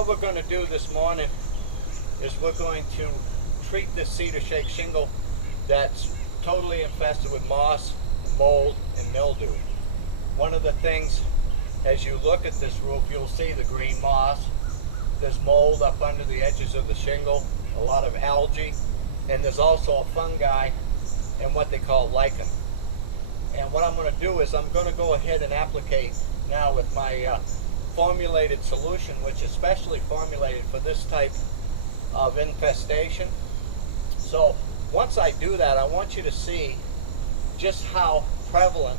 what we're going to do this morning is we're going to treat this cedar shake shingle that's totally infested with moss, mold, and mildew. One of the things, as you look at this roof, you'll see the green moss. There's mold up under the edges of the shingle, a lot of algae, and there's also a fungi and what they call lichen. And what I'm going to do is I'm going to go ahead and applicate now with my formulated solution, which is specially formulated for this type of infestation. So once I do that, I want you to see just how prevalent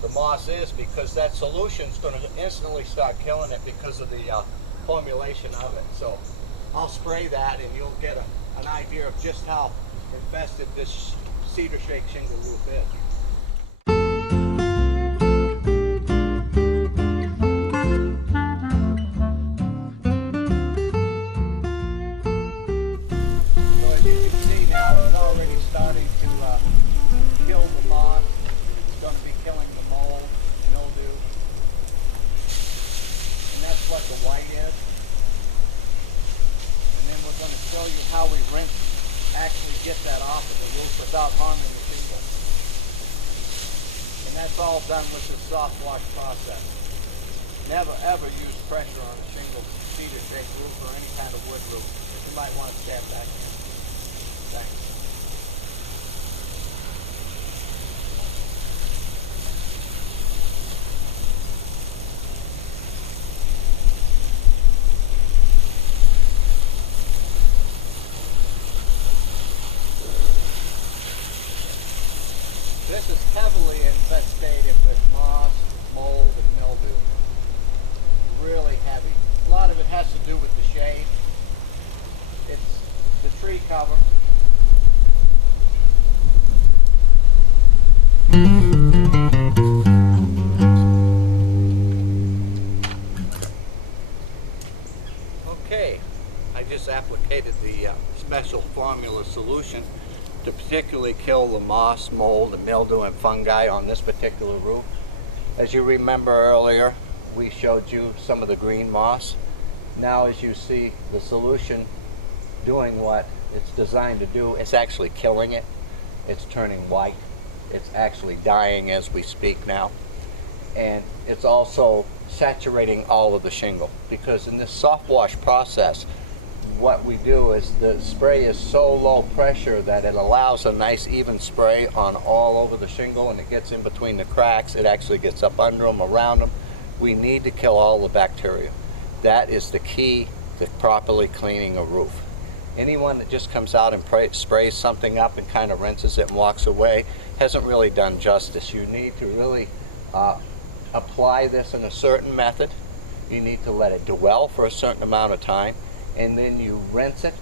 the moss is, because that solution is going to instantly start killing it because of the formulation of it. So I'll spray that and you'll get an idea of just how infested this cedar shake shingle roof is. What the white is, and then we're going to show you how we actually get that off of the roof without harming the shingle. And that's all done with the soft wash process. Never ever use pressure on a shingle cedar shake roof or any kind of wood roof. You might want to stab back in. Thanks. This is heavily infested with moss, mold, and mildew. Really heavy. A lot of it has to do with the shade. It's the tree cover. Okay, I just applicated the special formula solution to particularly kill the moss, mold, and mildew and fungi on this particular roof. As you remember earlier, we showed you some of the green moss. Now as you see the solution doing what it's designed to do, it's actually killing it. It's turning white. It's actually dying as we speak now. And it's also saturating all of the shingle, because in this soft wash process, what we do is the spray is so low pressure that it allows a nice even spray on all over the shingle, and it gets in between the cracks. It actually gets up under them, around them. We need to kill all the bacteria. That is the key to properly cleaning a roof. Anyone that just comes out and sprays something up and kind of rinses it and walks away hasn't really done justice. You need to really apply this in a certain method. You need to let it dwell for a certain amount of time, and then you rinse it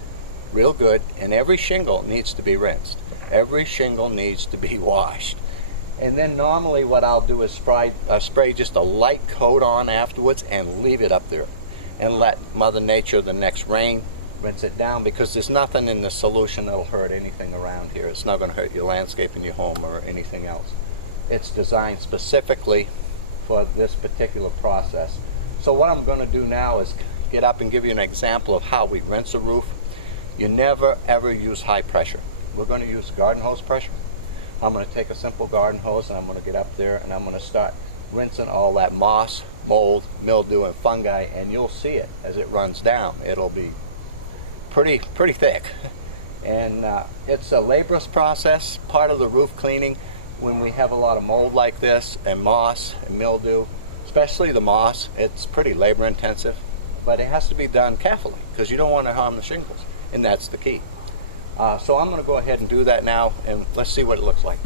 real good, and every shingle needs to be rinsed. Every shingle needs to be washed. And then normally what I'll do is spray just a light coat on afterwards and leave it up there and let Mother Nature, the next rain, rinse it down, because there's nothing in the solution that'll hurt anything around here. It's not going to hurt your landscape in your home or anything else. It's designed specifically for this particular process. So what I'm going to do now is get up and give you an example of how we rinse a roof. You never ever use high pressure. We're going to use garden hose pressure. I'm going to take a simple garden hose and I'm going to get up there and I'm going to start rinsing all that moss, mold, mildew, and fungi, and you'll see it as it runs down. It'll be pretty thick. And it's a laborious process, part of the roof cleaning. When we have a lot of mold like this and moss and mildew, especially the moss, it's pretty labor intensive. But it has to be done carefully, because you don't want to harm the shingles, and that's the key. So I'm going to go ahead and do that now, and let's see what it looks like.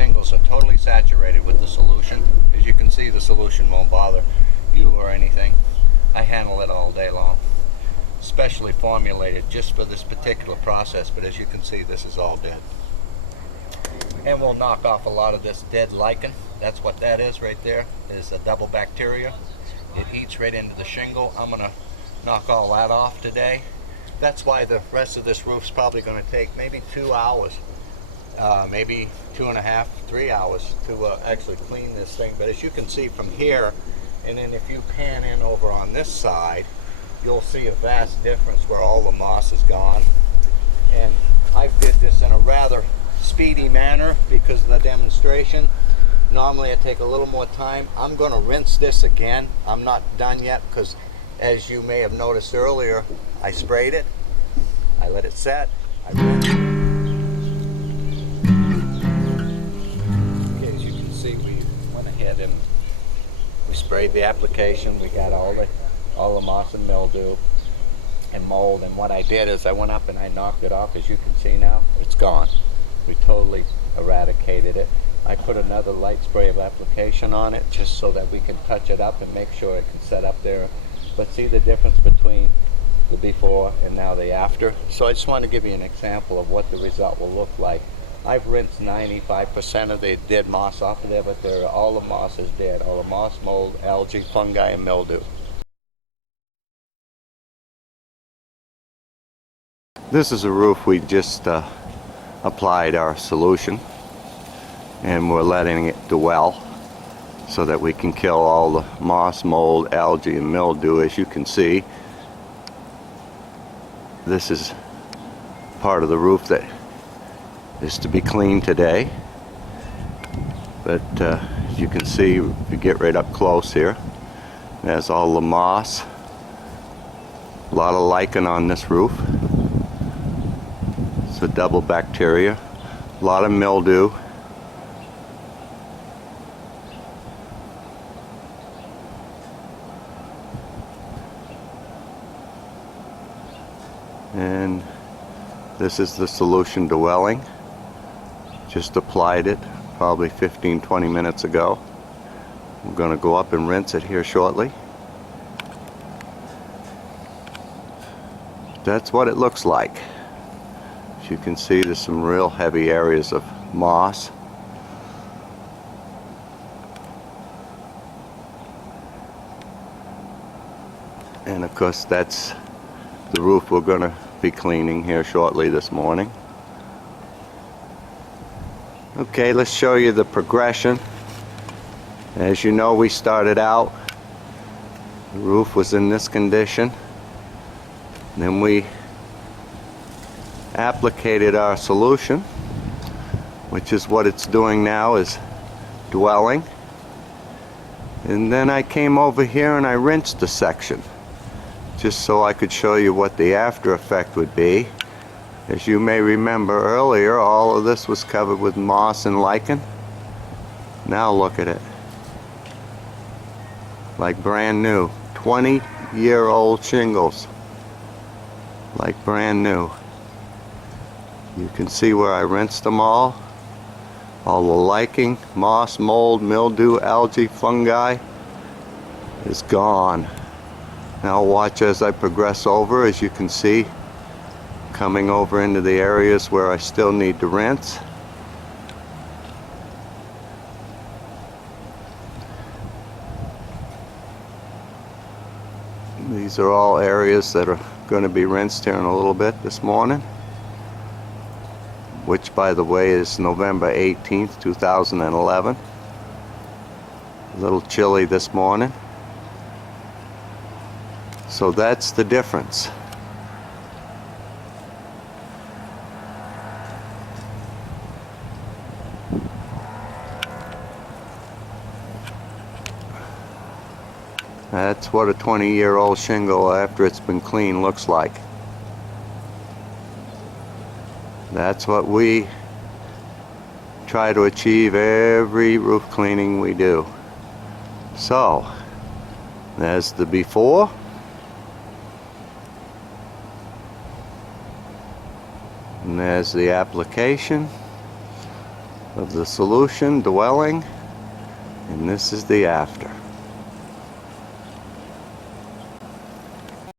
shingles are totally saturated with the solution. As you can see, the solution won't bother you or anything. I handle it all day long. Specially formulated just for this particular process, but as you can see, this is all dead. And we'll knock off a lot of this dead lichen. That's what that is right there, is a double bacteria. It eats right into the shingle. I'm gonna knock all that off today. That's why the rest of this roof's probably gonna take maybe 2 hours, maybe 2.5, 3 hours to actually clean this thing. But as you can see from here, and then if you pan in over on this side, you'll see a vast difference where all the moss is gone. And I did this in a rather speedy manner because of the demonstration. Normally I take a little more time. I'm going to rinse this again. I'm not done yet because, as you may have noticed earlier, I sprayed it, I let it set, I rinsed it. Okay, as you can see, we went ahead and we sprayed the application. We got all the moss and mildew and mold, and what I did is I went up and I knocked it off. As you can see now, it's gone. We totally eradicated it. I put another light spray of application on it just so that we can touch it up and make sure it can set up there. But see the difference between the before and now the after? So I just want to give you an example of what the result will look like. I've rinsed 95% of the dead moss off of there, but all the moss is dead. All the moss, mold, algae, fungi, and mildew. This is a roof we just applied our solution, and we're letting it dwell so that we can kill all the moss, mold, algae, and mildew. As you can see, this is part of the roof that is to be cleaned today. But as you can see, if you get right up close here, there's all the moss, a lot of lichen on this roof. It's a double bacteria, a lot of mildew. And this is the solution dwelling. Just applied it probably 15-20 minutes ago. We're going to go up and rinse it here shortly. That's what it looks like. As you can see, there's some real heavy areas of moss. And of course, that's the roof we're going to be cleaning here shortly this morning. Okay, let's show you the progression. As you know, we started out, the roof was in this condition. Then we applicated our solution, which is what it's doing now, is dwelling. And then I came over here and I rinsed the section, just so I could show you what the after effect would be. As you may remember earlier, all of this was covered with moss and lichen. Now look at it. Like brand new. 20-year-old shingles. Like brand new. You can see where I rinsed them all. All the lichen, moss, mold, mildew, algae, fungi is gone. Now watch as I progress over. As you can see, coming over into the areas where I still need to rinse. These are all areas that are going to be rinsed here in a little bit this morning, which by the way is November 18th, 2011. A little chilly this morning. So that's the difference. That's what a 20-year-old shingle after it's been cleaned looks like. That's what we try to achieve every roof cleaning we do. So, there's the before. And there's the application. of the solution dwelling, and this is the after.